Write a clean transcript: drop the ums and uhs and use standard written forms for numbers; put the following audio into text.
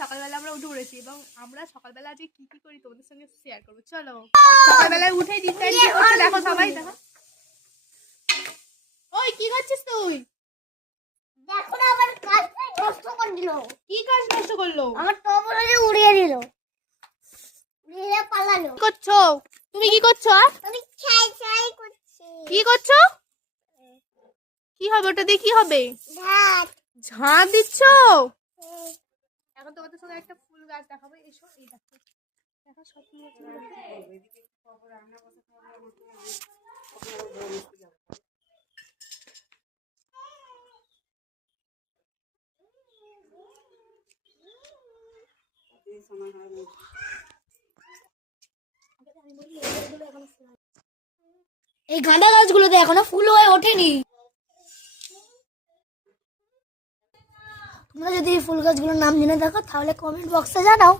সকালবেলা আমরা উঠে পড়েছি এবং আমরা সকালবেলা আজকে কি কি করি তোমাদের সঙ্গে শেয়ার করবো। চলো সকালবেলায় উঠেই দিতে কি করছে দেখো সবাই, দেখো। ওই কি করছিস তুই? দেখো না আমার কাজটা নষ্ট করে দিল। কি কাজ নষ্ট করলো? আমার টমেটো উড়িয়ে দিল, উড়িয়ে পালালো। কি করছো তুমি? কি করছো? আমি ছাই ছাই করছি। কি করছো? কি হবে ওটা দিয়ে? কি হবে? ভাত। ঝাঁট দিচ্ছ? এখন তোমাদের সঙ্গে একটা ফুল গাছ দেখাবো, এসো। এই দেখো, দেখো সব ফুল এই গাঁদা গাছগুলোতে এখনো ফুল হয়ে ওঠেনি। তোমরা যদি এই ফুল গাছগুলোর নাম জেনে থাকো তাহলে কমেন্ট বক্সে জানাও।